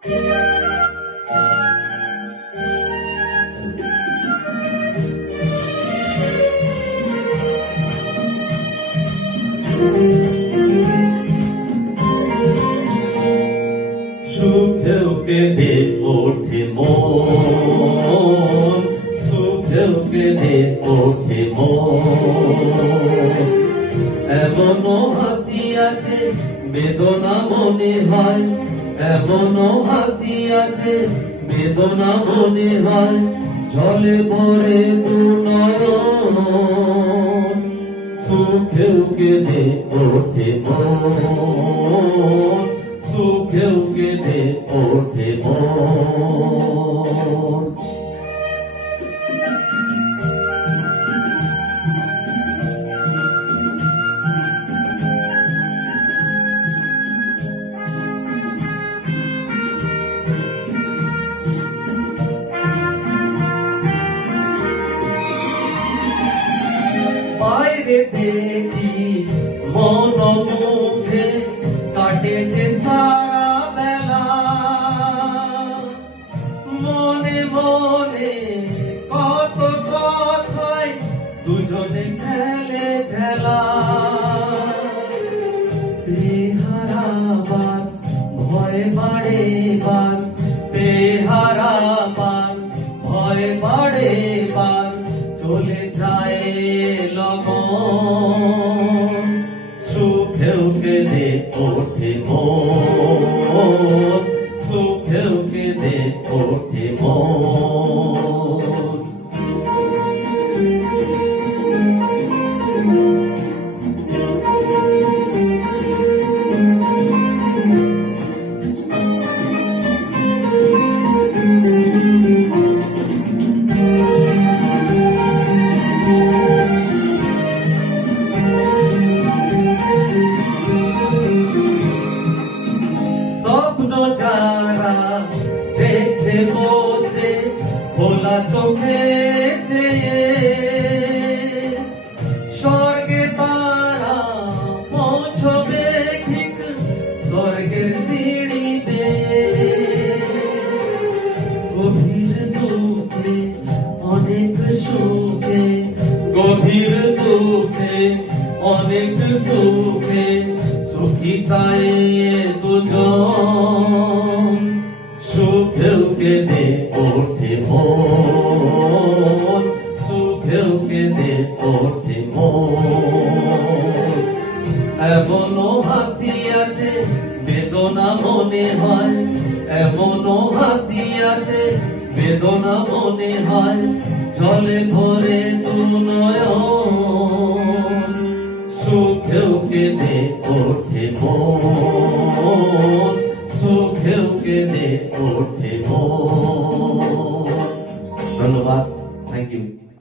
সুখেও কেঁদে ওঠে মন, সুখেও কেঁদে ওঠে মন। এমনও হাসি আছে বেদনা মনে হয়, এমনও হাসি আছে বেদনা মনে হয়, জলে ভরে দু নয়ন। সুখেও কেঁদে ওঠে মন, সুখেও কেঁদে ওঠে মন। বাইরে দেখি মন মুখে কাটে যে সারা বেলা, মনে মনে কত কথায় দুজনে খেলে খেলা। বেহারাবার ভয় বাড়ে বার, বেহারাবার ভয় বাড়ে বার, চলে যায় লগন। সুখেও কেঁদে ওঠে মন, সুখেও কেঁদে ওঠে মন। স্বপ্ন যারা দেখছে বসে খোলা চোখে চেয়ে, স্বর্গে তারা পৌঁছবে ঠিক স্বর্গের সিঁড়িতে। গভীর দুঃখে অনেক সুখে, গভীর দুঃখে অনেক সুখে, সুখিতায় দুজন। সুখেও কেঁদে ওঠে মন, সুখেও কেঁদে ওঠে মন। এমনও হাসি আছে বেদনা মনে হয়, এমনও হাসি আছে বেদনা মনে হয়, জলে ভরে দু নয়ন। সুখেও কেঁদে ওঠে মন, সুখেও কেঁদে ওঠে মন। ধন্যবাদ, থ্যাংক ইউ।